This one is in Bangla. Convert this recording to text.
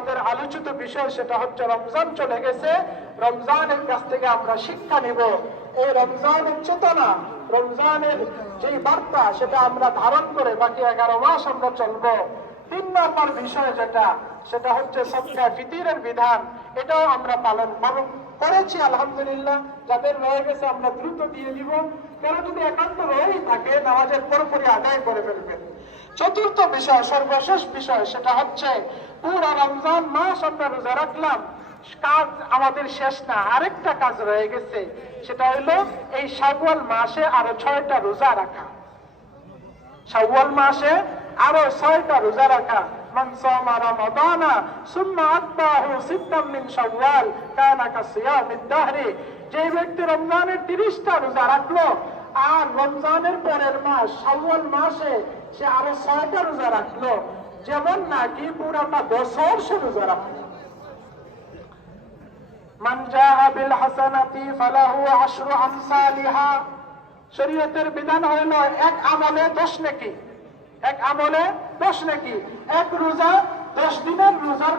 আমাদের আলোচিত বিষয়, সেটা হচ্ছে রমজান চলে গেছে। রমজানের কাছ থেকে আমরা শিক্ষা নিব। এই রমজানের চেতনা, রমজানের যে বার্তা, সেটা আমরা ধারণ করে বাকি 11 মাস আমরা চলবো। 3 নম্বর বিষয় যেটা, সেটা হচ্ছে সদকা ফিতরের বিধান। এটাও আমরা পালন করেছি আলহামদুলিল্লাহ। যাদের রয়ে গেছে আমরা দ্রুত দিয়ে দিব। কেন যদি একান্ত রয়েই থাকে, নামাজের পুরোপুরি আদায় করে ফেলবেন। চতুর্থ বিষয়, সর্বশেষ বিষয়, সেটা হচ্ছে পুরা রমজান মাস আমরা রোজা রাখলাম, কাজ আমাদের শেষ না, আরেকটা কাজ রয়ে গেছে। সেটা হলো এই শাওয়াল মাসে আরো 6টা রোজা রাখা। শাওয়াল মাসে আরো 6টা রোজা রাখা। মান সামা রমাদানা সুম্মা আতবাহু সিত্তাম মিন শাওয়াল কানা কাসিয়ামিদ দাহরি। যে ব্যক্তি রমজানের 30টা রোজা রাখলো, আর রমজানের পরের মাস শাওয়াল মাসে সে আরো 6টা রোজা রাখলো, যেমন নাকি পুরাটা বছর সে রোজা রাখলো। মান জাআ বিল হাসানাতি ফালাহু আশরু আমসালিহা। শরীয়তের বিধান হইল এক আমলে 10 নেকি, এক আমলে 10 নেকি। এক রোজা 10 দিনের রোজার